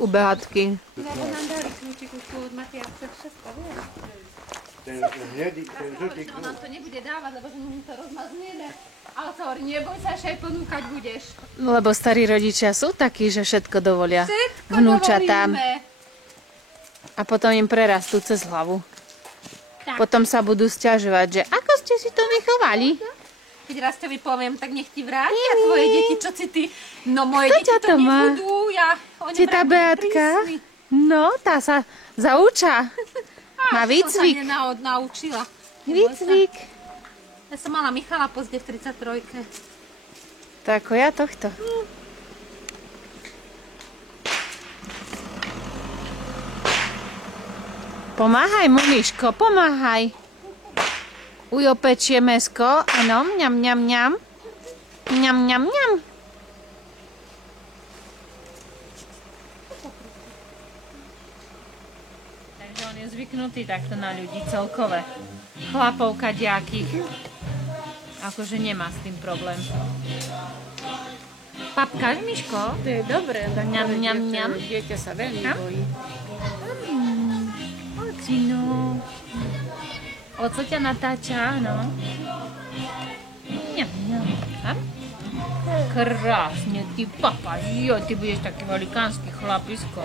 u Beatky. Lebo nám dali kľúčik už tu od Matiaca všetko, vieš? Ten hnedý, ten žltý No nám to nebude dávať, lebo že mu to rozmaznieme. Ale to hovorí, neboj sa, že aj ponúkať budeš. Lebo starí rodičia sú takí, že všetko dovolia Všetko vnúčatám. dovolíme. A potom im prerastú cez hlavu. Tak. Potom sa budú sťažovať, že ako ste si to vychovali? Keď raz to vypoviem, tak nech ti vrátia tvoje deti, čo si ty. No moje Kto deti ťa to to má? nebudú. Oni Teta vraj budú Beatka? prísni. No, tá sa zauča. Má Som výcvik. sa naučila. Výcvik. Ja som mala Michala pozde v 33. Tak ako ja tohto. Pomáhaj mu, Miško, pomáhaj. Ujo pečie mäsko, áno, mňam, mňam, mňam. Mňam, mňam, mňam. Takže on je zvyknutý takto na ľudí celkové. Chlapov kadejakých. Akože nemá s tým problém. Papkáš, Miško? To je dobré, tak Mňam, mňam, mňam. dieťa sa veľmi Hm? bojí. Ocino. Oco ťa natáča, no. Mňam, mňam. Hm? Krásne, ty papa, jo, ty budeš taký velikánsky chlapisko.